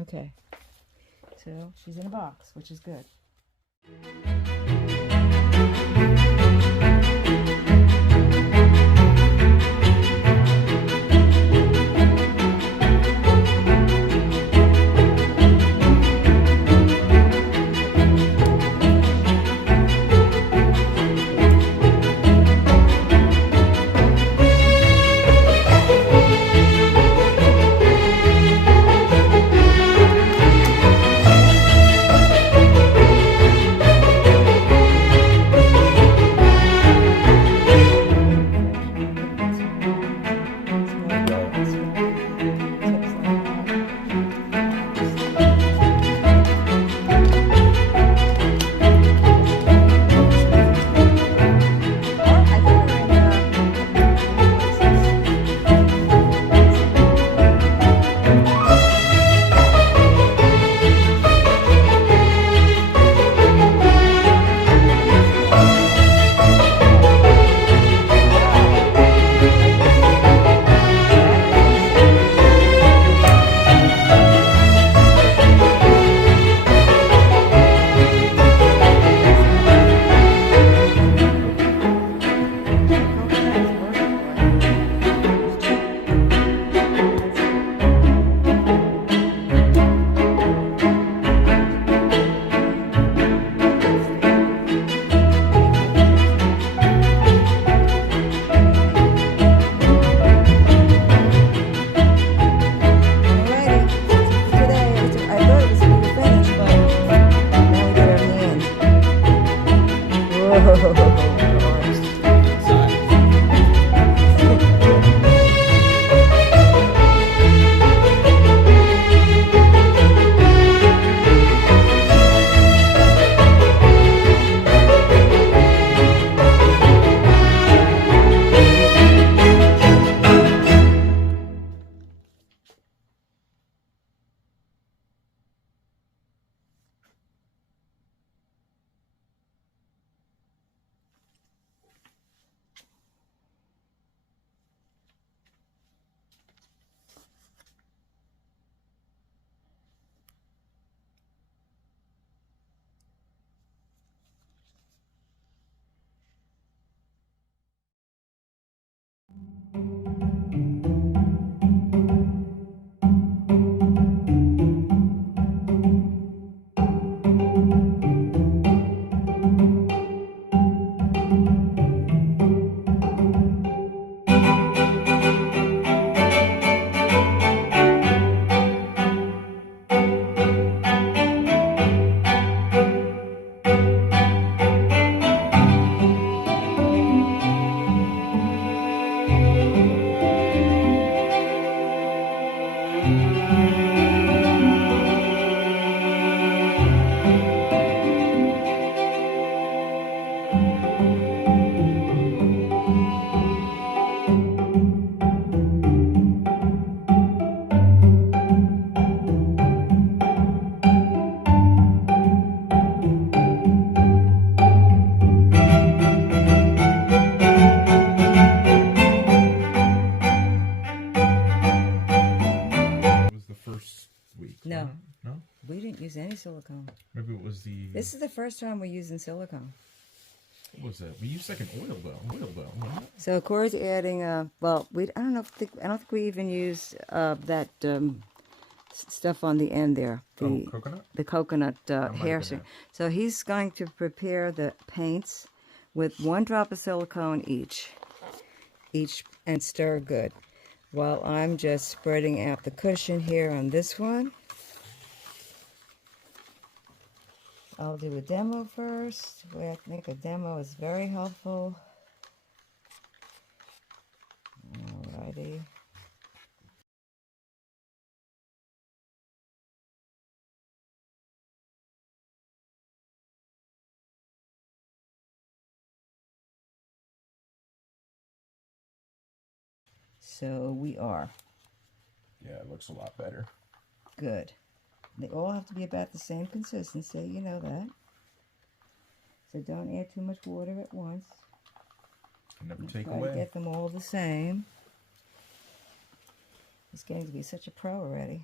Okay. So she's in a box, which is good. No. No? We didn't use any silicone. Maybe it was the... This is the first time we're using silicone. What was that? We used like an oil though. Wasn't it? So Corey's adding, well, I don't think we even used that stuff on the end there. Coconut? The coconut hair. So he's going to prepare the paints with 1 drop of silicone each, and stir good. While I'm just spreading out the cushion here on this one. I'll do a demo first. I think a demo is very helpful. Alrighty. So we are. Yeah, it looks a lot better. Good. They all have to be about the same consistency, you know that. So don't add too much water at once. Never take Try away. to get them all the same. He's getting to be such a pro already.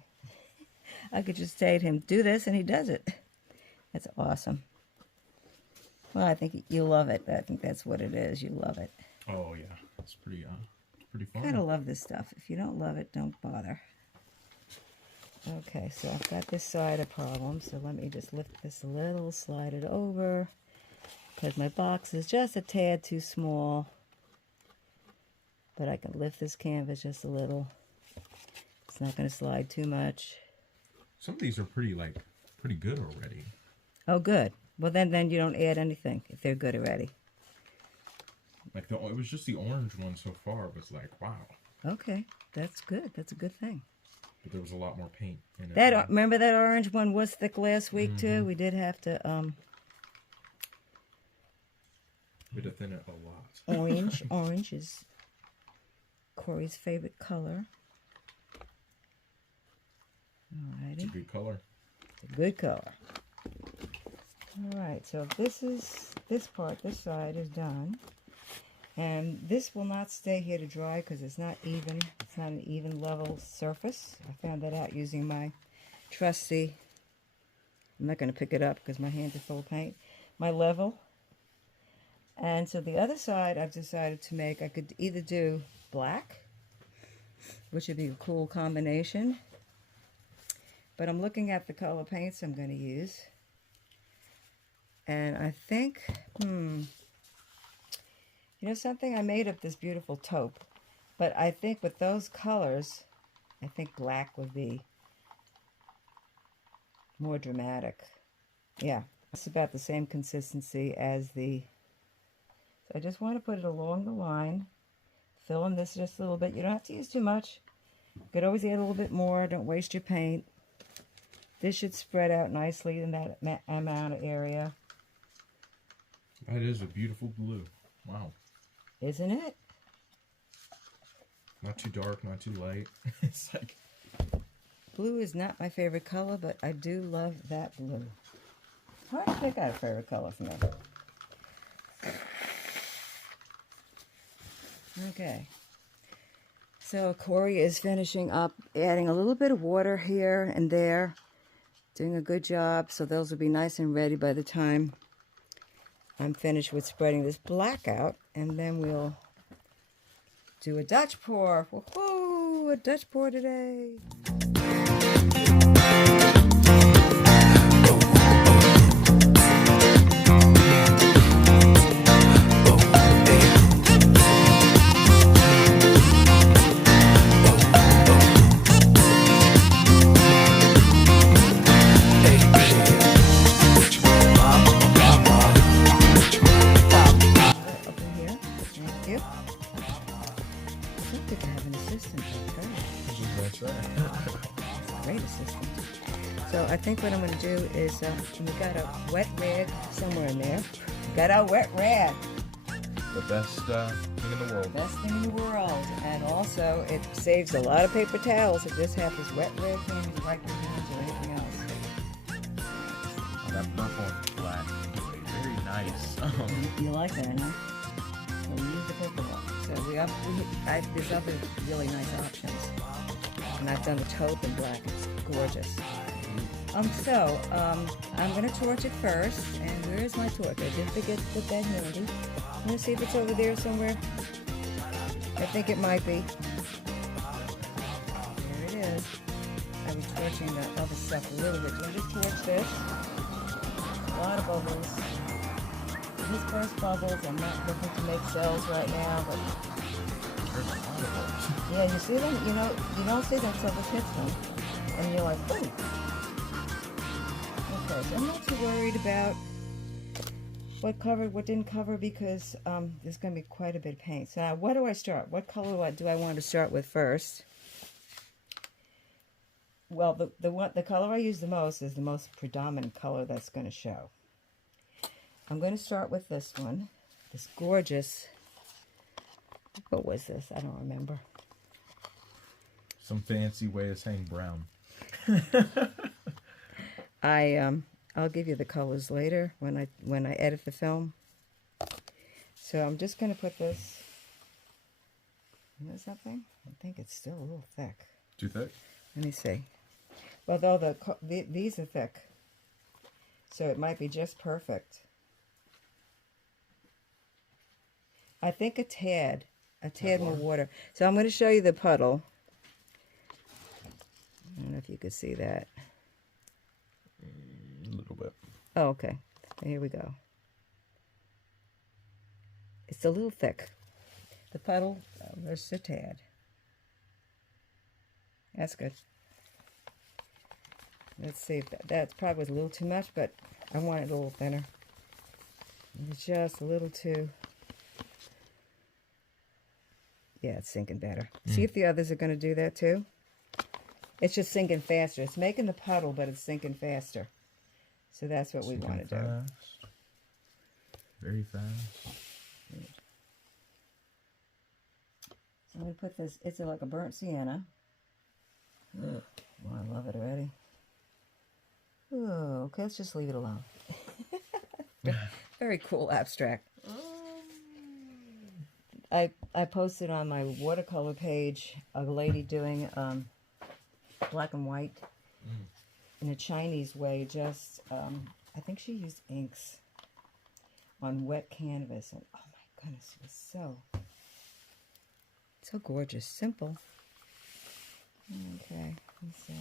I could just say to him, do this, and he does it. That's awesome. Well, I think you love it. I think that's what it is. You love it. Oh yeah, it's pretty fun. Gotta love this stuff. If you don't love it, don't bother. Okay, so I've got this side a problem, so let me just lift this a little, slide it over, because my box is just a tad too small. But I can lift this canvas just a little. It's not going to slide too much. Some of these are pretty good already. Oh, good. Well, then you don't add anything if they're good already. Like it was just the orange one so far was like, wow. Okay, that's good. That's a good thing. But there was a lot more paint in it. Remember that orange one was thick last week too? We did have to we had to thin it a lot. Orange is Corey's favorite color. Alrighty. It's a good color. It's a good color. Alright, so this side is done. And this will not stay here to dry because it's not even. It's not an even level surface. I found that out using my trusty, I'm not going to pick it up because my hands are full of paint, my level. And so the other side I've decided to make, I could either do black, which would be a cool combination. But I'm looking at the color paints I'm going to use. And I think, you know something? I made up this beautiful taupe. But I think with those colors, I think black would be more dramatic. Yeah, it's about the same consistency as the... So I just want to put it along the line. Fill in this just a little bit. You don't have to use too much. You could always add a little bit more. Don't waste your paint. This should spread out nicely in that amount of area. That is a beautiful blue. Wow. Isn't it? Not too dark, not too light. It's like... Blue is not my favorite color, but I do love that blue. Hard to pick out a favorite color for me. Okay. So Corey is finishing up, adding a little bit of water here and there. Doing a good job, so those will be nice and ready by the time I'm finished with spreading this black out, and then we'll do a Dutch pour. Woohoo! A Dutch pour today. I think what I'm going to do is, we got a wet rag somewhere in there. Got a wet rag. The best thing in the world. Best thing in the world. And also, it saves a lot of paper towels to just have this wet rag handy, wipe your hands or anything else. Oh, that purple and black. Very nice. You like that, huh? So we use the purple one. So there's other really nice options. And I've done the taupe and black. It's gorgeous. I'm going to torch it first. And where is my torch? I did forget to put that handy. I'm going to see if it's over there somewhere. I think it might be. There it is. I was torching the other stuff a little bit. So I just torch this. A lot of bubbles. These first bubbles, I'm not looking to make cells right now, but... There's a lot of bubbles. Yeah, you see them? You don't see them until this hits them. And you're like, ooh. Okay, so I'm not too worried about what covered, what didn't cover, because there's going to be quite a bit of paint. So now, what do I start? What color do I want to start with first? Well, the color I use the most is the most predominant color that's going to show. I'm going to start with this one, this gorgeous, what was this? I don't remember. Some fancy way of saying brown. I'll give you the colors later when I edit the film. So I'm just going to put this, you know something? I think it's still a little thick. Too thick? Let me see. Although these are thick, so it might be just perfect. I think a tad more water. So I'm going to show you the puddle. I don't know if you could see that. A little bit. Oh, okay. Here we go. It's a little thick. The puddle, there's a tad. That's good. Let's see if that probably was a little too much, but I want it a little thinner. It's just a little too. Yeah, it's sinking better. See if the others are going to do that too. It's just sinking faster. It's making the puddle, but it's sinking faster. So that's what we want to do. Very fast. So I'm going to put this, it's like a burnt sienna. Oh, I love it already. Oh, okay, let's just leave it alone. Very cool abstract. I posted on my watercolor page a lady doing black and white in a Chinese way. Just, I think she used inks on wet canvas. And oh my goodness, it was so gorgeous. Simple. Okay, let's see.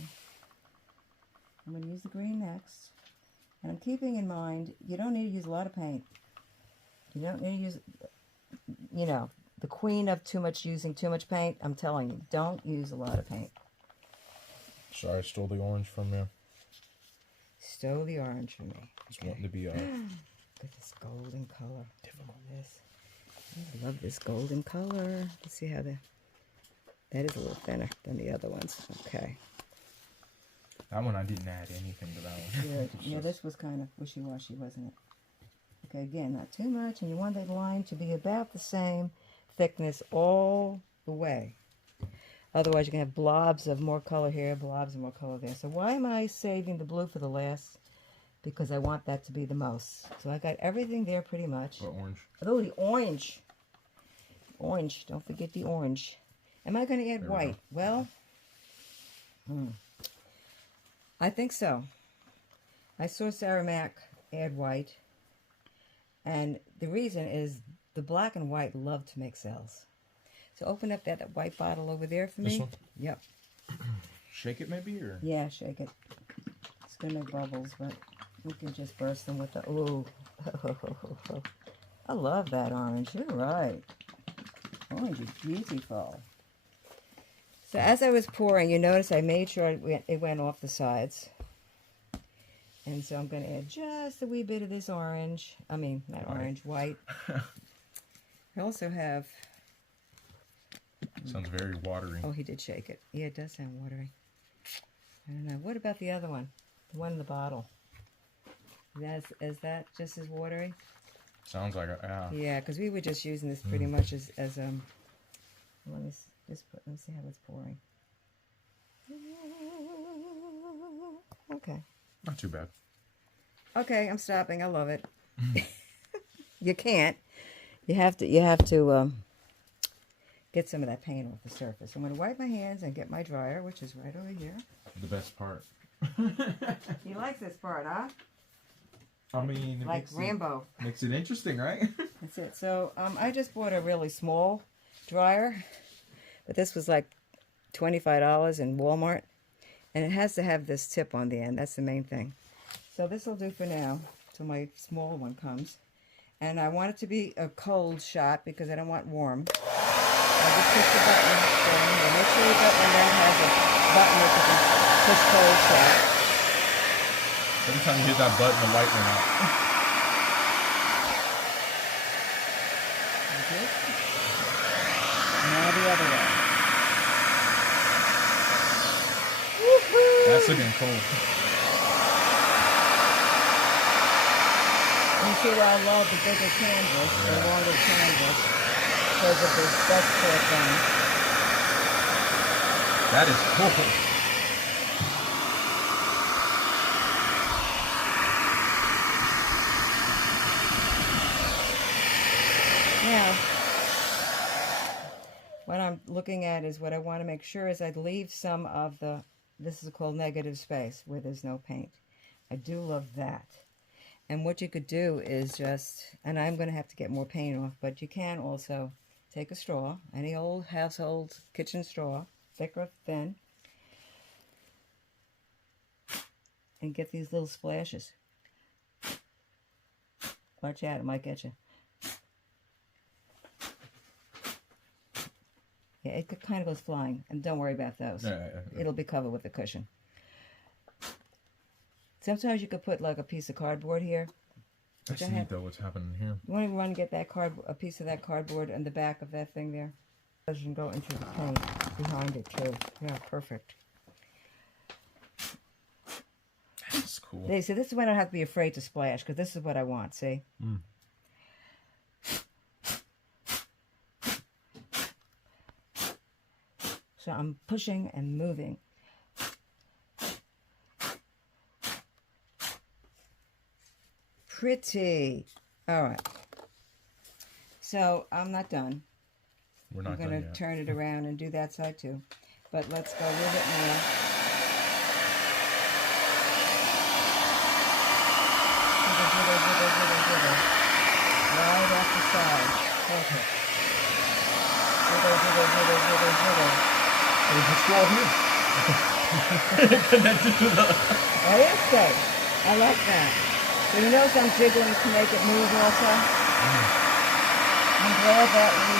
I'm going to use the green next. And I'm keeping in mind, you don't need to use a lot of paint. You don't need to use, you know, the queen of using too much paint. I'm telling you, don't use a lot of paint. Sorry, I stole the orange from you. Stole the orange from me. Just wanting to be Look at this golden color. difficult. I love this golden color. Let's see how that is a little thinner than the other ones. Okay. That one I didn't add anything to that one. Good. Yeah, this was kind of wishy-washy, wasn't it? Okay, again, not too much, and you want that line to be about the same thickness all the way. Otherwise, you can have blobs of more color here, blobs of more color there. So why am I saving the blue for the last? Because I want that to be the most. So I got everything there pretty much. What orange? Oh, the orange. Orange. Don't forget the orange. Am I going to add white? Well, I think so. I saw Sarah Mac add white. And the reason is the black and white love to make cells. So open up that white bottle over there for me. This one? Yep. Shake it maybe, or? Yeah, shake it. It's going to make bubbles, but we can just burst them with the... Ooh. I love that orange. You're right. Orange is beautiful. So as I was pouring, you notice I made sure it went off the sides. And so I'm going to add just a wee bit of this orange. I mean, not orange, white. I also have... Sounds very watery. Oh, he did shake it. Yeah, it does sound watery. I don't know. What about the other one? The one in the bottle. Is that just as watery? Sounds like it, yeah. Yeah, because we were just using this pretty much as let me see how it's pouring. Okay. Not too bad. Okay, I'm stopping. I love it. You can't. You have to get some of that paint off the surface. I'm going to wipe my hands and get my dryer, which is right over here. The best part. You like this part, huh? I mean, it Like Rambo. Makes it interesting, right? That's it. So I just bought a really small dryer, but this was like $25 in Walmart, and it has to have this tip on the end. That's the main thing. So this will do for now till my small one comes. And I want it to be a cold shot because I don't want warm. I just push the button down here. Make sure your button that has a button that you can push cold shot. Every time you hit that button, the light went out. Like this. Now the other way. That's looking cool. You see why I love the bigger canvas, the longer canvas, because of this dust clip on it. That is cool. Now, what I'm looking at is what I want to make sure is I leave some of the This is called negative space, where there's no paint. I do love that. And what you could do is just, and I'm going to have to get more paint off, but you can also take a straw, any old household kitchen straw, thick or thin, and get these little splashes. Watch out, it might get you. Yeah, it kind of goes flying, and don't worry about those. Yeah. It'll be covered with a cushion. Sometimes you could put like a piece of cardboard here. That's neat though, what's happening here. You want to run and get that a piece of that cardboard in the back of that thing there. You can go into the paint behind it too. Yeah, perfect. That's cool. See, this is why I don't have to be afraid to splash, because this is what I want, see? Mm. So I'm pushing and moving. Pretty. All right. So I'm not done. We're not I'm going to turn it around and do that side too. But let's go a little bit more. Right off the side. Perfect. There's a straw here. Connected to the... That is good. I like that. So you notice I'm jiggling to make it move also? I'm glad that we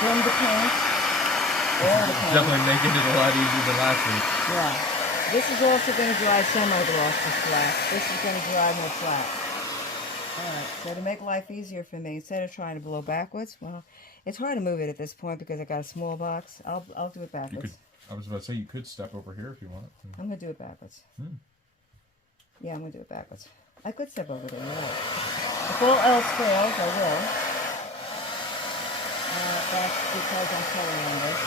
trimmed the paint. All the paint. Definitely making it a lot easier than last week. Yeah. This is also going to dry semi-gloss this flat. This is going to dry more flat. Alright, so to make life easier for me, instead of trying to blow backwards, well, it's hard to move it at this point because I got a small box. I'll do it backwards. I was about to say you could step over here if you want. I'm going to do it backwards. Yeah, I'm going to do it backwards. I could step over there, yeah. If all else fails, I will. That's because I'm coloring this.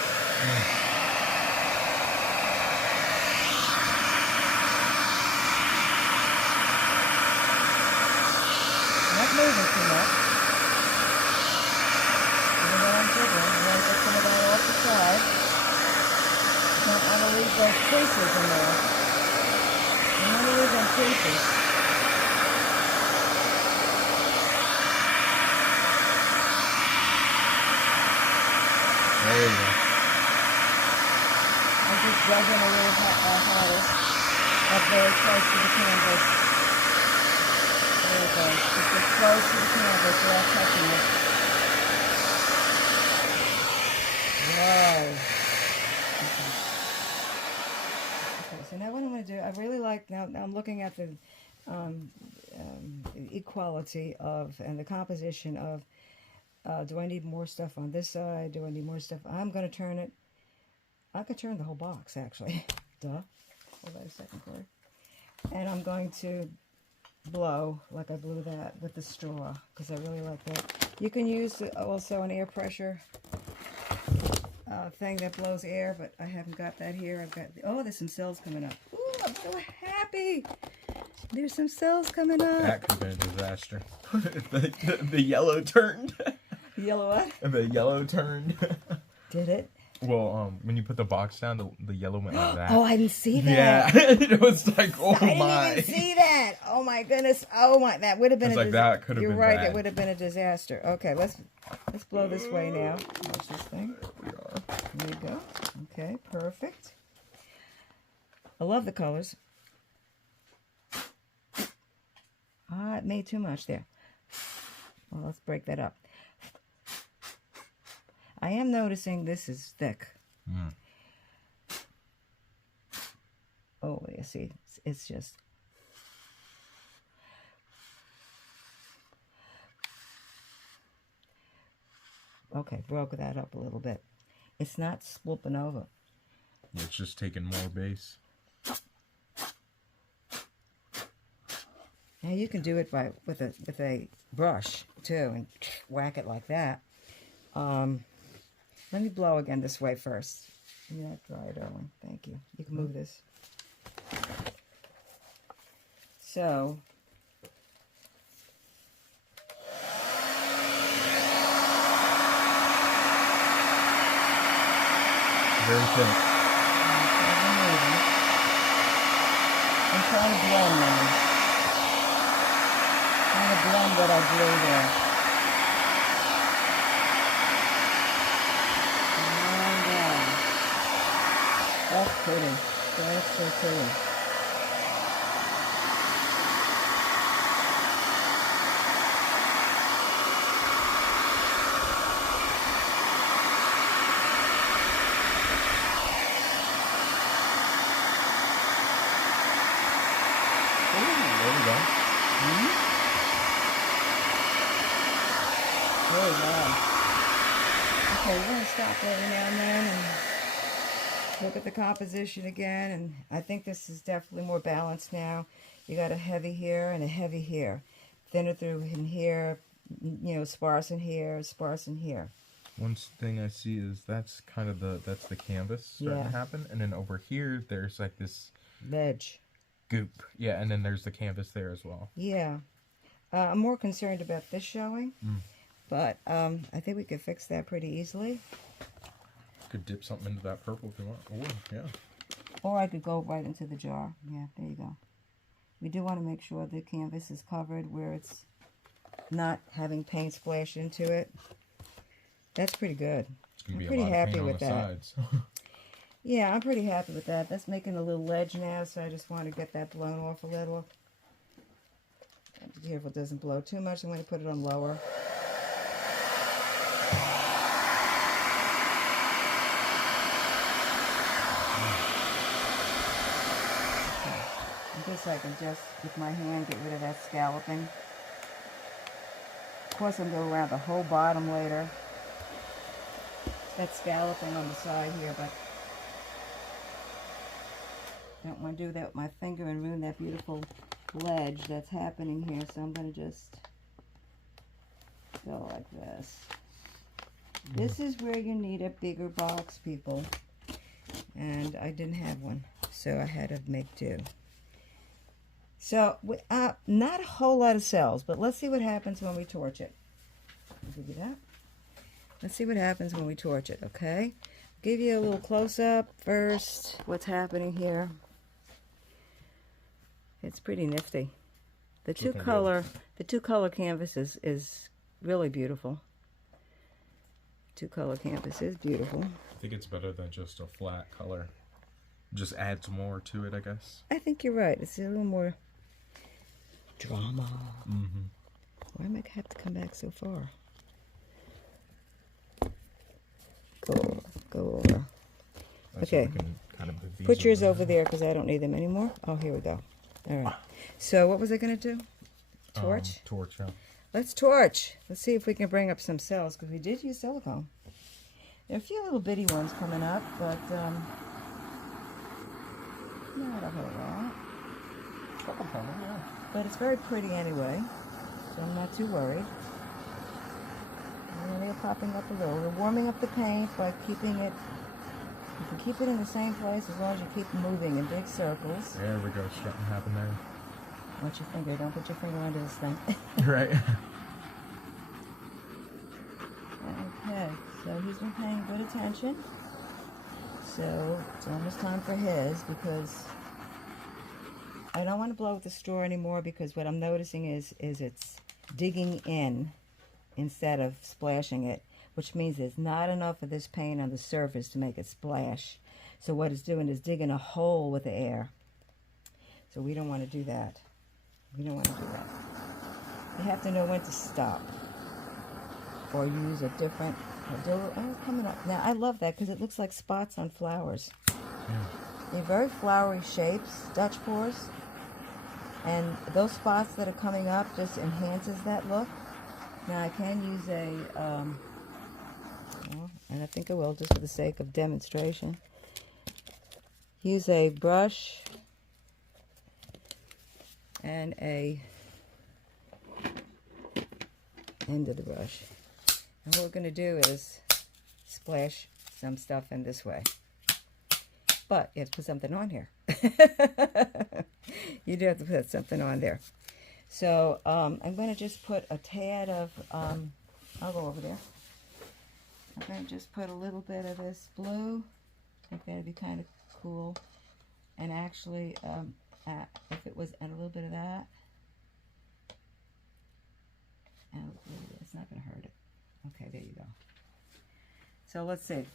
Not moving too much. Even though I'm jiggling, I want to get some of that off the side. I don't want to leave those creases in there. I want to leave them creases. There you go. I'm just juggling a little harder. Up very close to the canvas. There we go. Just as close to the canvas without touching it. Whoa. Okay, so now what I'm going to do, I really like, now I'm looking at the equality of, and the composition of, do I need more stuff on this side? Do I need more stuff? I'm going to turn it. I could turn the whole box, actually. Duh. Hold on a second, Corey. And I'm going to blow, like I blew that, with the straw, because I really like that. You can use also an air pressure thing that blows air, but I haven't got that here. I've got, oh, there's some cells coming up. Ooh, I'm so happy. There's some cells coming up. That could have been a disaster. the yellow turned. Yellow what? The yellow turned. Did it? Well, when you put the box down, the yellow went like that. Oh, I didn't see that. Yeah, it was like, oh I my. didn't even see that. Oh my goodness. Oh my, that would have been It's like that could have You're been right, bad. it would have been a disaster. Okay, let's blow this way now. Watch this thing. There we are. There you go. Okay, perfect. I love the colors. Ah, it made too much there. Well, let's break that up. I am noticing this is thick. Mm. Oh, you see, it's just... Okay, broke that up a little bit. It's not swooping over. It's just taking more base. Now you can do it with a brush too, and whack it like that. Let me blow again this way first. Yeah, dry it, Owen. Thank you. You can move this. So, Very thin. I'm moving. I'm trying to blend now. Trying to blend what I blew there. And that's pretty. That's so pretty. There we go. Very well. Okay, we're going to stop every now and then and look at the composition again. And I think this is definitely more balanced now. You got a heavy here and a heavy here. Thinner through in here, you know, sparse in here, sparse in here. One thing I see is that's kind of that's the canvas starting to happen. And then over here, there's like this ledge. Goop. Yeah, and then there's the canvas there as well. Yeah. I'm more concerned about this showing, but I think we could fix that pretty easily. Could dip something into that purple if you want. Oh, yeah. Or I could go right into the jar. Yeah, there you go. We do want to make sure the canvas is covered where it's not having paint splash into it. That's pretty good. I'm pretty happy with that. Yeah, I'm pretty happy with that. That's making a little ledge now, so I just want to get that blown off a little. Be careful it doesn't blow too much. I'm going to put it on lower. I guess I can just, with my hand, get rid of that scalloping. Of course, I'm going to go around the whole bottom later. That scalloping on the side here, but don't want to do that with my finger and ruin that beautiful ledge that's happening here. So I'm going to just go like this. This is where you need a bigger box, people. And I didn't have one, so I had to make do. So, not a whole lot of cells, but let's see what happens when we torch it. I'll give you that. Let's see what happens when we torch it, okay? Give you a little close-up first, what's happening here. It's pretty nifty. The two color canvas is really beautiful. Two color canvas is beautiful. I think it's better than just a flat color. Just adds more to it, I guess. I think you're right. It's a little more drama. Why am I have to come back so far? Go over. Okay. Kind of put yours over there because I don't need them anymore. Oh, here we go. All right. So what was I going to do? Torch? Torch, yeah. Let's torch. Let's see if we can bring up some cells because we did use silicone. There are a few little bitty ones coming up, but not a whole lot. But it's very pretty anyway, so I'm not too worried. And they're popping up a little. We're warming up the paint by keeping it. You can keep it in the same place as long as you keep moving in big circles. There we go. Something happened there. Watch your finger. Don't put your finger under this thing. Right. Okay. So he's been paying good attention. So it's almost time for his because I don't want to blow with the straw anymore because what I'm noticing is it's digging in instead of splashing it, which means there's not enough of this paint on the surface to make it splash. So what it's doing is digging a hole with the air. So we don't want to do that. We don't want to do that. You have to know when to stop or use a different... Oh, it's coming up. Now, I love that because it looks like spots on flowers. Yeah. They're very flowery shapes, Dutch pours. And those spots that are coming up just enhances that look. Now, I can use a... and I think I will just for the sake of demonstration. Use a brush and a end of the brush. And what we're going to do is splash some stuff in this way. But you have to put something on here. You do have to put something on there. So I'm going to just put a tad of, I'll go over there. I'm going to just put a little bit of this blue. I think that'd be kind of cool. And actually, if it was, and a little bit of that. And a little bit, it's not going to hurt it. Okay, there you go. So let's see.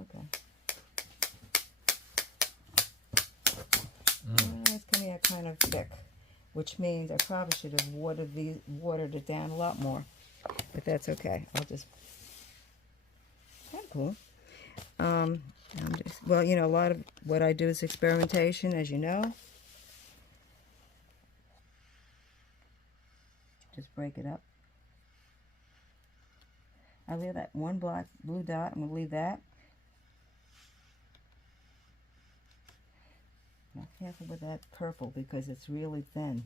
Okay. It's coming out kind of thick, which means I probably should have watered it down a lot more, but that's okay. I'll just, kind of cool. Well, you know, a lot of what I do is experimentation, as you know. Just break it up. I leave that one blue dot. I'm going to leave that. Now, careful with that purple because it's really thin.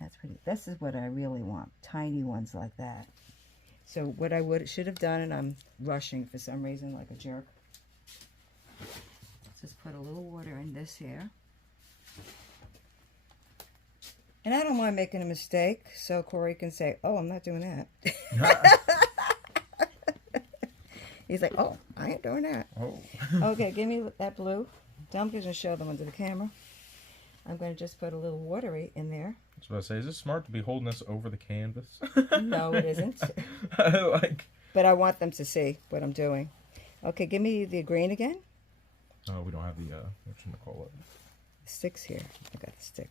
That's pretty. This is what I really want. Tiny ones like that. So what I should have done, and I'm rushing for some reason like a jerk. Let's just put a little water in this here. And I don't mind making a mistake, so Corey can say, oh, I'm not doing that. He's like, oh, I ain't doing that. Oh. Okay, give me that blue. I'm going to show them under the camera. I'm going to just put a little watery in there. I was about to say, is it smart to be holding this over the canvas? No, it isn't. But I want them to see what I'm doing. Okay, give me the green again. Oh, we don't have the, what should I call it? The stick's here. I got the stick.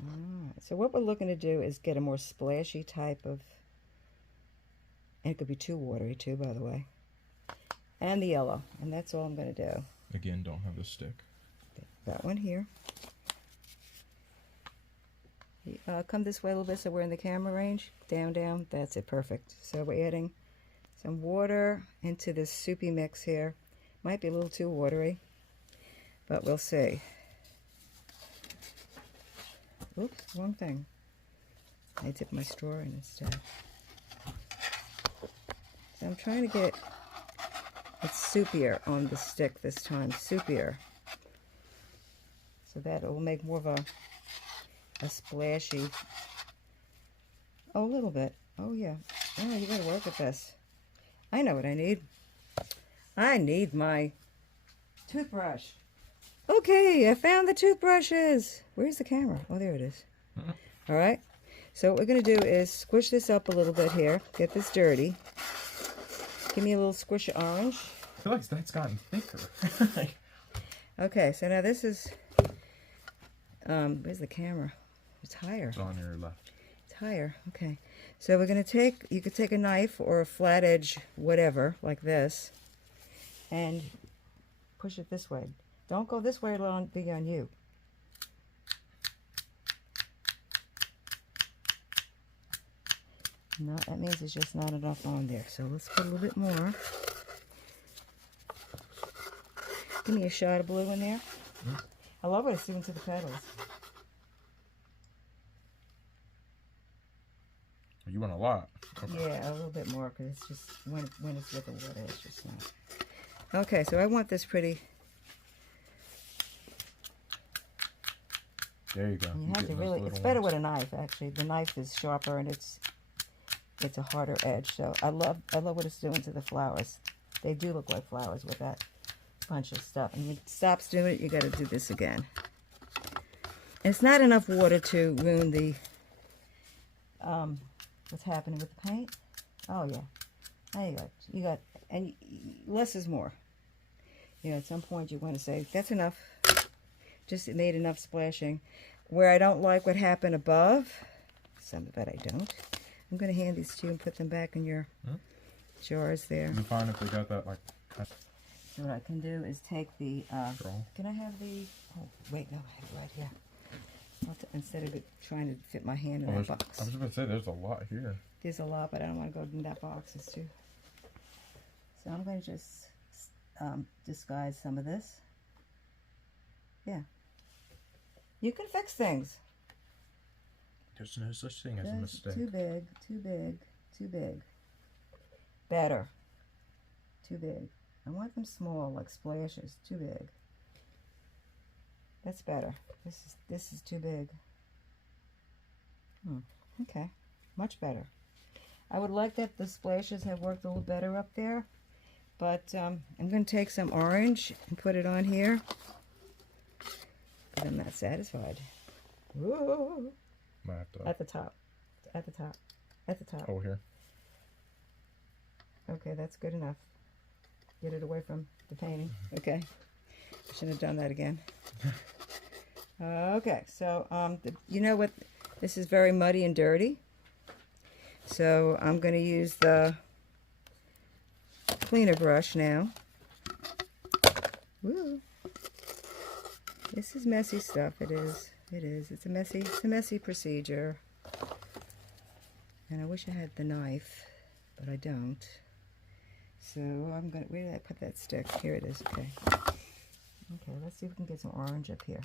Alright, so what we're looking to do is get a more splashy type of, and it could be too watery too, by the way. And the yellow, and that's all I'm going to do. Again, don't have the stick. That one here. Come this way a little bit so we're in the camera range. Down, down. That's it. Perfect. So we're adding some water into this soupy mix here. Might be a little too watery, but we'll see. Oops, wrong thing. I dipped my straw in instead. So I'm trying to get it soupier on the stick this time. Soupier. So that it will make more of a splashy. Oh, a little bit. Oh, yeah. Oh, you gotta work with this. I know what I need. I need my toothbrush. Okay, I found the toothbrushes. Where's the camera? Oh, there it is. All right. So what we're going to do is squish this up a little bit here. Get this dirty. Give me a little squish of orange. I feel like that's gotten thicker. Okay, so now this is... where's the camera? It's higher. It's on your left. It's higher. Okay. So we're going to take... You could take a knife or a flat edge, whatever, like this, and push it this way. Don't go this way, it'll be on you. No, that means it's just not enough on there. So let's put a little bit more. Give me a shot of blue in there. I love what it's doing to the petals. You want a lot. Okay. Yeah, a little bit more because it's just, when it's with the water, it's just not. Okay, so I want this pretty... There you go. You have to really, it's better with a knife, actually. The knife is sharper and it's a harder edge. So I love what it's doing to the flowers. They do look like flowers with that bunch of stuff. And when it stops doing it, you got to do this again. And it's not enough water to ruin the, what's happening with the paint. Oh, yeah. There you go. And less is more. You know, at some point you want to say, that's enough. Just it made enough splashing. Where I don't like what happened above, some of it I don't. I'm going to hand these to you and put them back in your jars there. It'd be fine if they got that like. So what I can do is take the. Can I have the? Oh wait, no, I have it right here. Instead of trying to fit my hand in that box. I was going to say there's a lot here. There's a lot, but I don't want to go in that box. It's too. So I'm going to just disguise some of this. Yeah. You can fix things. There's no such thing as a mistake. Too big, too big, too big. Better. Too big. I want them small, like splashes. Too big. That's better. This is too big. Okay. Much better. I would like that the splashes have worked a little better up there. But I'm going to take some orange and put it on here. But I'm not satisfied. Whoa. At the top. At the top. At the top. Over here. Okay, that's good enough. Get it away from the painting. Okay. I shouldn't have done that again. Okay, so you know what? This is very muddy and dirty. So I'm going to use the cleaner brush now. Woo. This is messy stuff. It is. It is. It's a messy procedure. And I wish I had the knife, but I don't. So I'm gonna. Where did I put that stick? Here it is. Okay. Okay. Let's see if we can get some orange up here.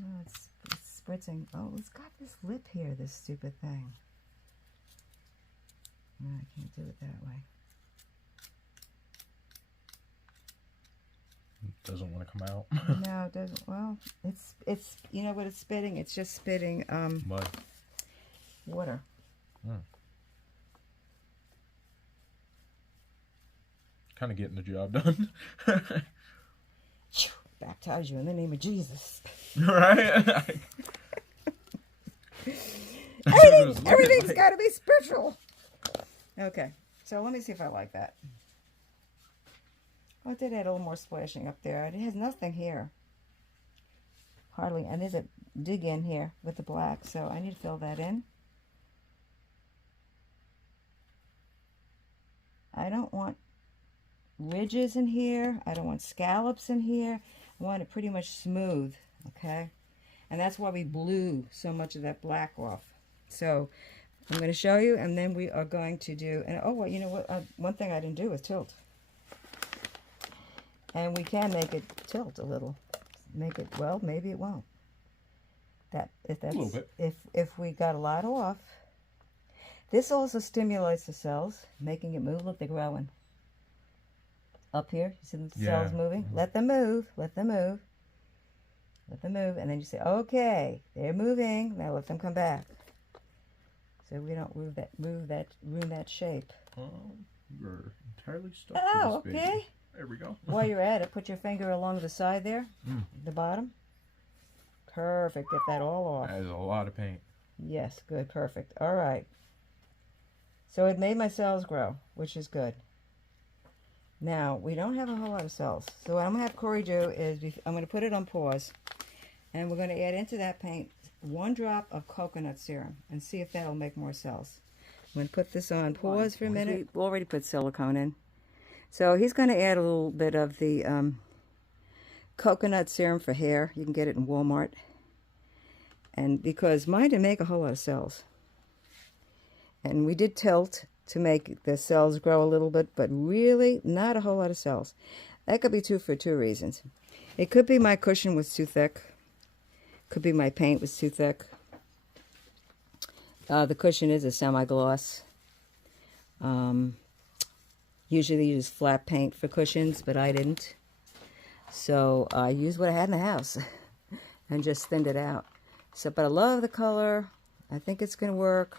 Oh, it's spritzing. Oh, it's got this lip here. This stupid thing. No, I can't do it that way. It doesn't want to come out. No, it doesn't. Well, it's you know what it's spitting? It's just spitting Mud. Water. Kind of getting the job done. Baptize you in the name of Jesus. Right? Everything's got to be spiritual. Okay, so let me see if I like that. Oh, it did add a little more splashing up there. It has nothing here. Hardly, and there's a dig in here with the black, so I need to fill that in. I don't want ridges in here. I don't want scallops in here. I want it pretty much smooth, okay? And that's why we blew so much of that black off. So I'm going to show you, and then we are going to do, and oh, well, you know what? One thing I didn't do was tilt. And we can make it tilt a little. Make it, well, maybe it won't. If that's, a little bit. If we got a lot off. This also stimulates the cells, making it move. Look, they're growing. Up here, you see the cells moving? Let them move, let them move. Let them move, and then you say, okay, they're moving. Now let them come back. So we don't ruin that shape. You're entirely stuck. Oh, okay. There we go. While you're at it, put your finger along the side there, the bottom. Perfect. Get that all off. That is a lot of paint. Yes, good, perfect. All right. So it made my cells grow, which is good. Now, we don't have a whole lot of cells. So what I'm going to have Corey do is I'm going to put it on pause. And we're going to add into that paint 1 drop of coconut serum and see if that'll make more cells. I'm going to put this on pause for a minute. We already put silicone in. So he's going to add a little bit of the coconut serum for hair. You can get it in Walmart. And because mine didn't make a whole lot of cells. And we did tilt to make the cells grow a little bit, but really not a whole lot of cells. That could be for two reasons. It could be my cushion was too thick. Could be my paint was too thick. The cushion is a semi-gloss. Usually you use flat paint for cushions, but I didn't. So I used what I had in the house and just thinned it out. So, but I love the color. I think it's going to work.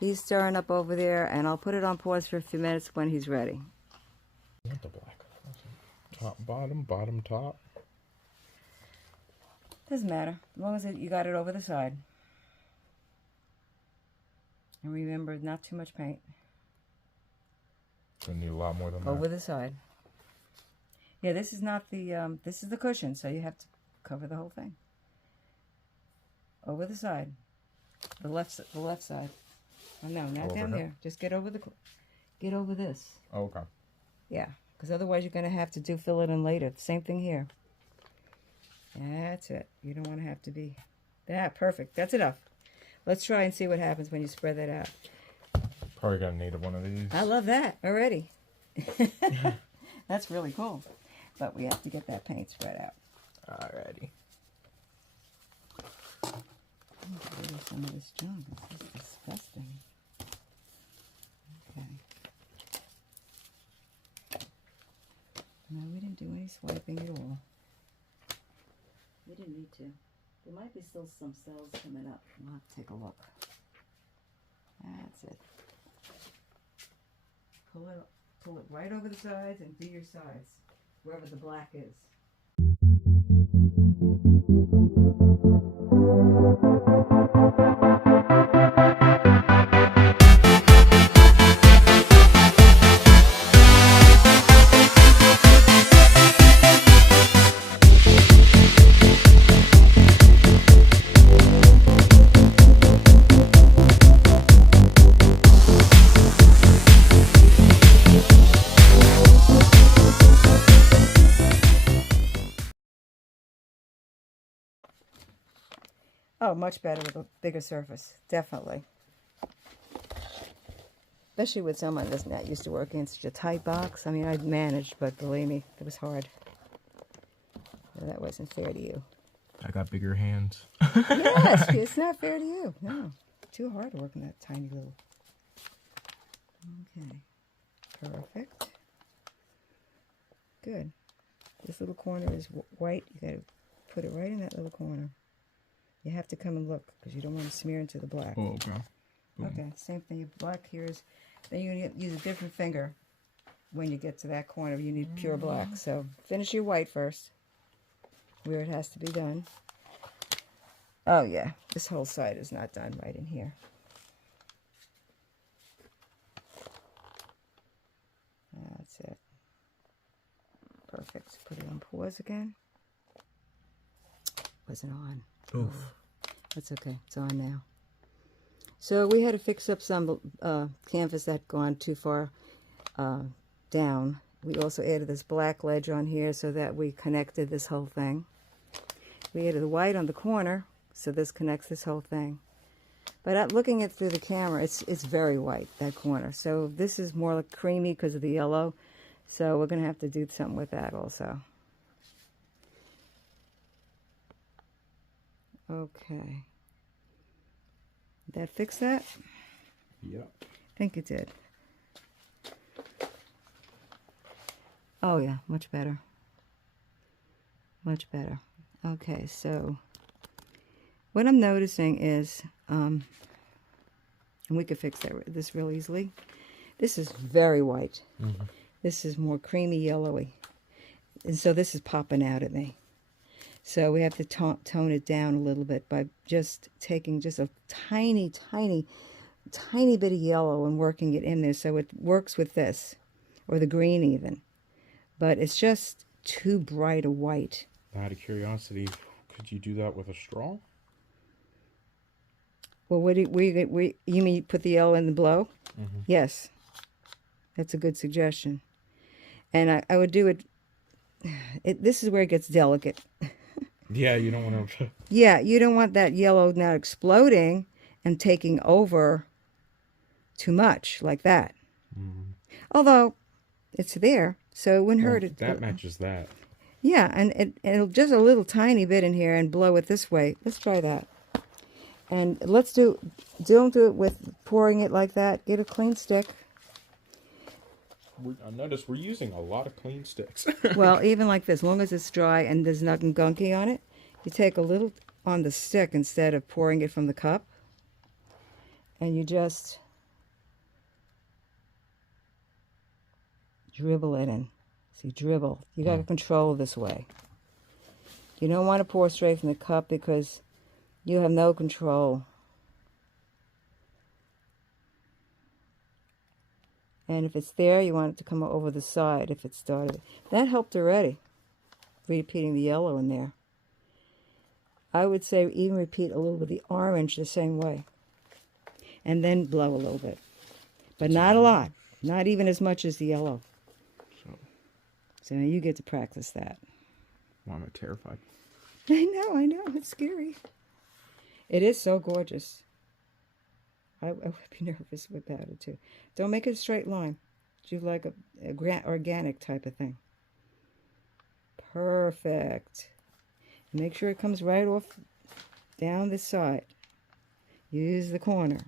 He's stirring up over there, and I'll put it on pause for a few minutes when he's ready. I want the black. Top, bottom, bottom, top. Doesn't matter, as long as you got it over the side. And remember, not too much paint. Gonna need a lot more than that. Over the side. Yeah, this is not the, this is the cushion, so you have to cover the whole thing. Over the side. The left side. Oh, no, not down there. Just get over this. Oh, okay. Yeah, because otherwise you're going to have to fill it in later. Same thing here. That's it. You don't want to have to be... perfect. That's enough. Let's try and see what happens when you spread that out. Probably going to need one of these. I love that already. That's really cool. But we have to get that paint spread out. Alrighty. Get rid of some of this junk. This is disgusting. Okay. No, we didn't do any swiping at all. We didn't need to. There might be still some cells coming up. We'll have to take a look. pull it right over the sides and do your sides, wherever the black is. Oh, much better with a bigger surface, definitely. Especially with someone that's not used to working in such a tight box. I mean, I'd managed, but believe me, it was hard. Well, that wasn't fair to you. I got bigger hands. Yes, it's not fair to you. No, too hard to work in that tiny little. Okay, perfect. Good. This little corner is white. You got to put it right in that little corner. You have to come and look because you don't want to smear into the black. Oh, okay. Boom. Okay, same thing. Your black here is, then you need to use a different finger when you get to that corner. You need pure black. So finish your white first, where it has to be done. Oh yeah, this whole side is not done right in here. That's it. Perfect. Put it on pause again. Wasn't on. Oof. That's okay. It's on now. So we had to fix up some canvas that had gone too far down. We also added this black ledge on here so that we connected this whole thing. We added the white on the corner, so this connects this whole thing. But looking at it through the camera, it's very white, that corner. So this is more like creamy because of the yellow. So we're going to have to do something with that also. Okay. Did that fix that? Yep. I think it did. Oh yeah, much better. Much better. Okay, so what I'm noticing is, and we could fix this real easily. This is very white. Mm-hmm. This is more creamy yellowy. And so this is popping out at me. So we have to tone it down a little bit by just taking just a tiny, tiny, tiny bit of yellow and working it in there so it works with this, or the green even. But it's just too bright a white. Out of curiosity, could you do that with a straw? Well, what do you mean you put the yellow in the blow? Mm-hmm. Yes. That's a good suggestion. And I would do it, this is where it gets delicate. Yeah, you don't want to... Yeah, you don't want that yellow now exploding and taking over too much like that. Mm-hmm. Although, it's there, so it wouldn't hurt it. That matches that. Yeah, and it'll just a little tiny bit in here and blow it this way. Let's try that. And don't do it with pouring it like that. Get a clean stick. I noticed we're using a lot of clean sticks. Well, even like this, as long as it's dry and there's nothing gunky on it, you take a little on the stick instead of pouring it from the cup. And you just dribble it in. See, dribble. You got to control this way. You don't want to pour straight from the cup because you have no control. And if it's there, you want it to come over the side if it started. That helped already, repeating the yellow in there. I would say even repeat a little bit of the orange the same way. And then blow a little bit. But not a lot. Not even as much as the yellow. So now you get to practice that. Well, I'm terrified. I know. It's scary. It is so gorgeous. I would be nervous about it too. Don't make it a straight line. Do like a organic type of thing. Perfect. Make sure it comes right off down the side. Use the corner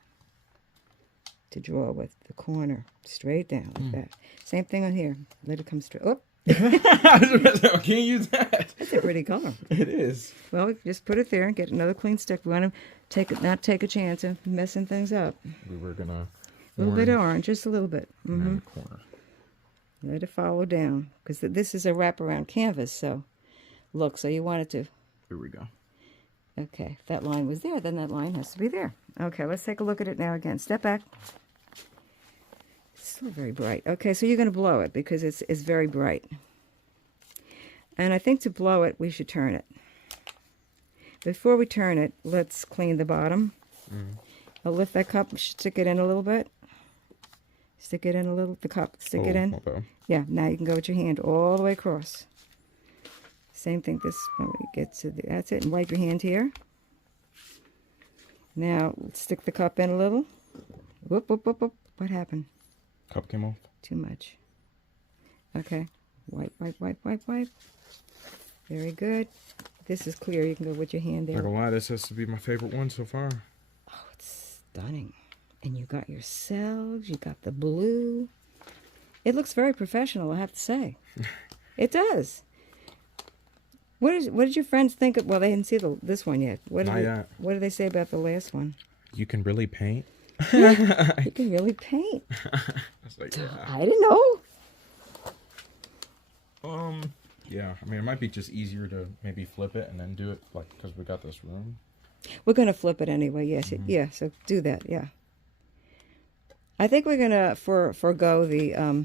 to draw with the corner straight down like that. Same thing on here. Let it come straight. Oh. I can't use that. That's a pretty color. It is. Well, just put it there and get another clean stick. We want to not take a chance of messing things up. We were gonna A little bit of orange, just a little bit. And then the corner. Let it follow down, because this is a wraparound canvas, so look, so you want it to... Here we go. Okay, if that line was there, then that line has to be there. Okay, let's take a look at it now again. Step back. It's still very bright. Okay, so you're going to blow it, because it's very bright. And I think to blow it, we should turn it. Before we turn it, let's clean the bottom. I'll lift that cup, stick it in a little bit. Stick it in a little, the cup, stick it in. Okay. Yeah, now you can go with your hand all the way across. Same thing, this, when we get to the, that's it, and wipe your hand here. Now, stick the cup in a little. Whoop, whoop, whoop, whoop. What happened? Cup came off. Too much. Okay, wipe, wipe, wipe, wipe, wipe. Very good. This is clear, you can go with your hand there. Not gonna lie, this has to be my favorite one so far. Oh, it's stunning. And you got your cells, you got the blue. It looks very professional, I have to say. It does. What did your friends think of? Well, they didn't see this one yet. What did they say about the last one? You can really paint. You can really paint. Like, I didn't know. Yeah. I mean, it might be just easier to maybe flip it and then do it, like, because we got this room. We're gonna flip it anyway. Yes. Yeah. So do that. Yeah. I think we're gonna forego the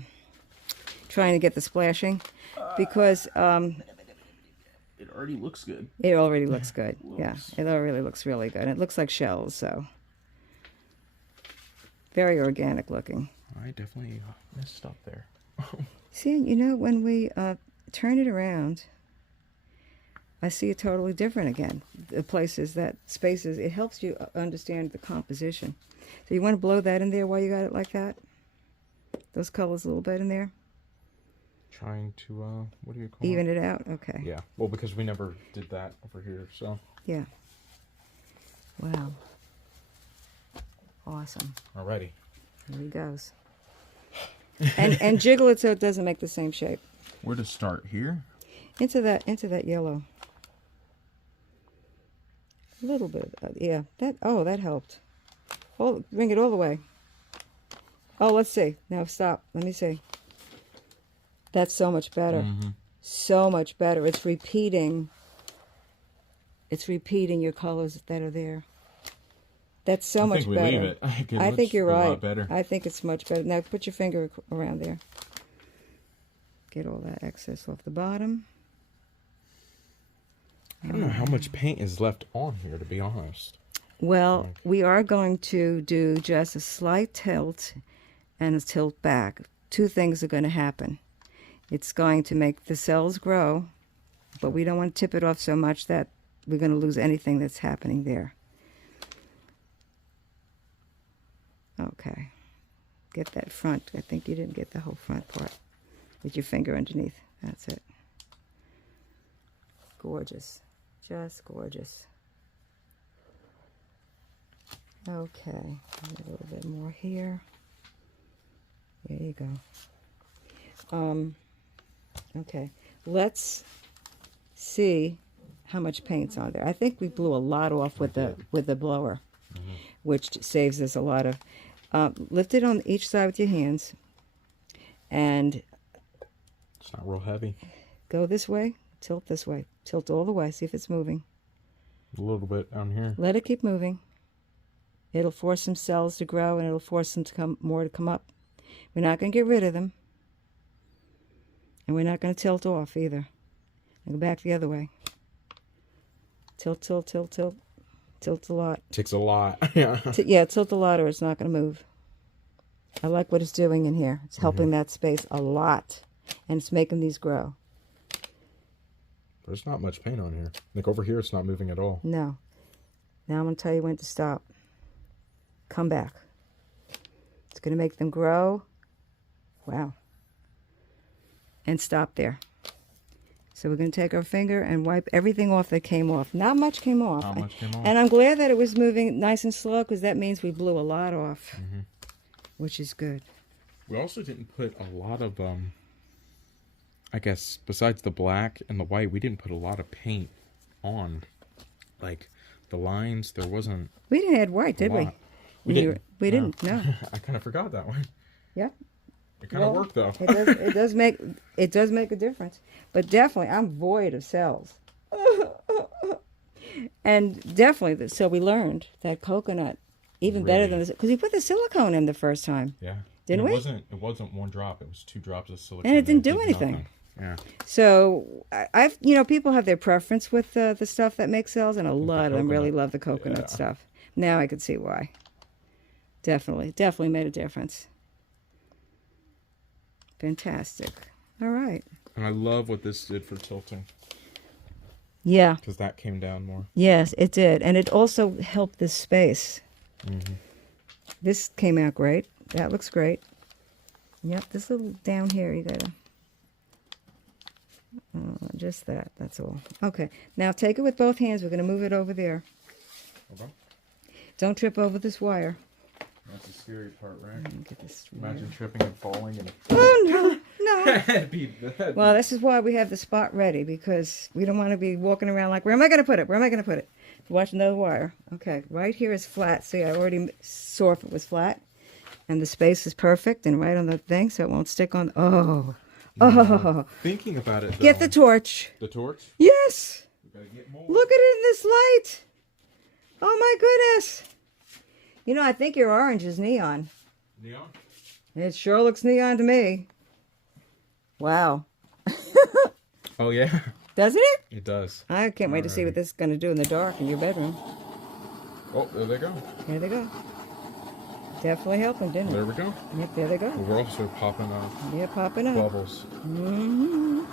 trying to get the splashing, because it already looks good. It already looks good. Yeah, it already looks really good. It looks like shells, so very organic looking. I definitely messed up there. See, you know, when we turn it around, I see it totally different again. The places, that spaces, it helps you understand the composition. So you want to blow that in there while you got it like that? Those colors a little bit in there? Trying to, what do you call it? Even it out? Okay. Yeah. Well, because we never did that over here, so. Yeah. Wow. Awesome. Alrighty. Here he goes. And jiggle it so it doesn't make the same shape. Where to start? Here? Into that yellow. A little bit. Yeah. That helped. Bring it all the way. Oh, let's see. Now stop. Let me see. That's so much better. So much better. It's repeating your colors that are there. That's so much better. Leave it. I think you're right. A lot better. I think it's much better. Now put your finger around there. Get all that excess off the bottom. I don't know how much paint is left on here, to be honest. Well, we are going to do just a slight tilt and a tilt back. Two things are going to happen. It's going to make the cells grow, but we don't want to tip it off so much that we're going to lose anything that's happening there. Okay. Get that front. I think you didn't get the whole front part. With your finger underneath. That's it. Gorgeous. Just gorgeous. Okay. A little bit more here. There you go. Okay. Let's see how much paint's on there. I think we blew a lot off with the blower, which saves us a lot of. Lift it on each side with your hands, and it's not real heavy. Go this way, tilt this way, tilt all the way. See if it's moving. A little bit down here. Let it keep moving. It'll force some cells to grow, and it'll force them to come up. We're not going to get rid of them, and we're not going to tilt off either. And go back the other way. Tilt, tilt, tilt, tilt. Tilt a lot. Takes a lot. Yeah. Yeah, tilt a lot or it's not going to move. I like what it's doing in here. It's helping that space a lot. And it's making these grow. There's not much paint on here. Like over here, it's not moving at all. No. Now I'm going to tell you when to stop. Come back. It's going to make them grow. Wow. And stop there. So we're going to take our finger and wipe everything off that came off. Not much came off. Not much came off. And I'm glad that it was moving nice and slow, because that means we blew a lot off, which is good. We also didn't put a lot of, I guess, besides the black and the white, we didn't put a lot of paint on. Like, the lines, there wasn't... We didn't add white, did we? We didn't. We didn't. No. I kind of forgot that one. Yeah. It kind of worked though. It does make a difference. But definitely, I'm void of cells. And definitely, so we learned that coconut even better than this, because we put the silicone in the first time. Yeah. Didn't we? It wasn't 1 drop. It was 2 drops of silicone. And it didn't do anything. Nothing. Yeah. So I've people have their preference with the stuff that makes cells, and a lot of them really love the coconut stuff. Now I can see why. Definitely made a difference. Fantastic. All right. And I love what this did for tilting. Yeah. Because that came down more. Yes, it did. And it also helped this space. Mm-hmm. This came out great. That looks great. Yep, this little down here, you gotta... just that, that's all. Okay, now take it with both hands. We're gonna move it over there. Okay. Don't trip over this wire. That's the scary part, right? Get this Imagine tripping and falling and... Oh, no. That'd be... Well, this is why we have the spot ready, because we don't want to be walking around like, where am I going to put it? Where am I going to put it? Watch another wire. Okay, right here is flat. See, I already saw if it was flat. And the space is perfect and right on the thing, so it won't stick on. Oh. Thinking about it, though. Get the torch. The torch? Yes. We gotta get more. Look at it in this light. Oh, my goodness. I think your orange is neon. Neon? It sure looks neon to me. Wow. Oh, yeah. Doesn't it? It does. I can't wait to see what this is going to do in the dark in your bedroom. Oh, there they go. There they go. Definitely helping, didn't it? There we go. Yep, there they go. We're also popping up. Yeah, popping up. Bubbles. Mm-hmm.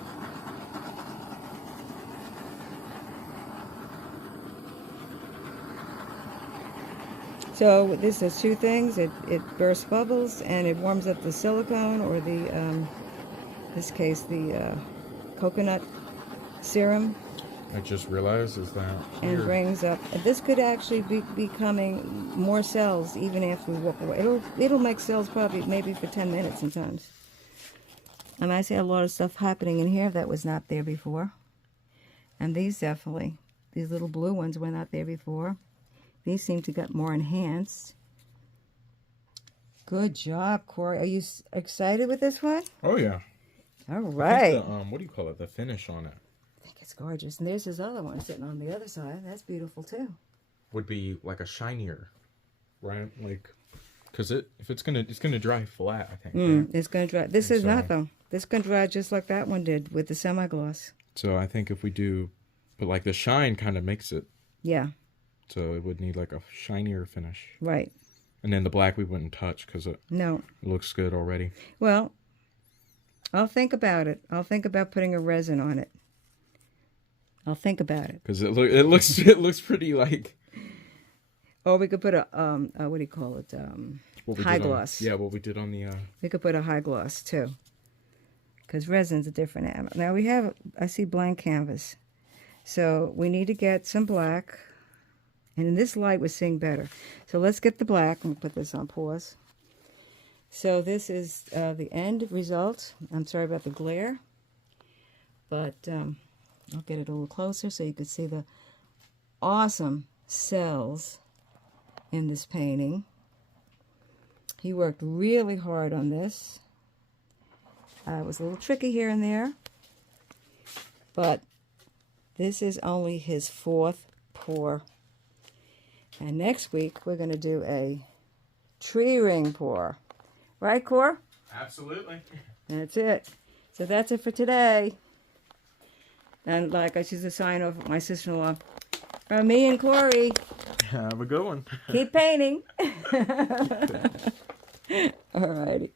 So this does 2 things. It bursts bubbles and it warms up the silicone, or the, in this case, the coconut serum. I just realized is that And here. brings up. This could actually be becoming more cells even after we walk away. It'll make cells probably maybe for 10 minutes sometimes. And I see a lot of stuff happening in here that was not there before. And these definitely, these little blue ones were not there before. These seem to get more enhanced. Good job, Corey. Are you excited with this one? Oh, yeah. All right. What do you call it? The finish on it. I think it's gorgeous. And there's this other one sitting on the other side. That's beautiful, too. Would be like a shinier, right? Like, because it's gonna dry flat, I think. Right? It's going to dry. This is not, though. This is going to dry just like that one did with the semi-gloss. So I think if we do, but like the shine kind of makes it. Yeah. So it would need like a shinier finish. Right. And then the black we wouldn't touch because it looks good already. Well, I'll think about it. I'll think about putting a resin on it. I'll think about it. Because it looks pretty like. Or we could put a what do you call it? High gloss. What we did on the. We could put a high gloss too. Because resin's a different animal. Now I see blank canvas. So we need to get some black. And in this light, we're seeing better. So let's get the black. I'm going to put this on pause. So this is the end result. I'm sorry about the glare. But I'll get it a little closer so you can see the awesome cells in this painting. He worked really hard on this. It was a little tricky here and there. But this is only his 4th pour. And next week, we're going to do a tree ring pour. Right, Cor? Absolutely. That's it. So that's it for today. And like I should sign off with my sister-in-law. From me and Corey. Have a good one. Keep painting. All righty.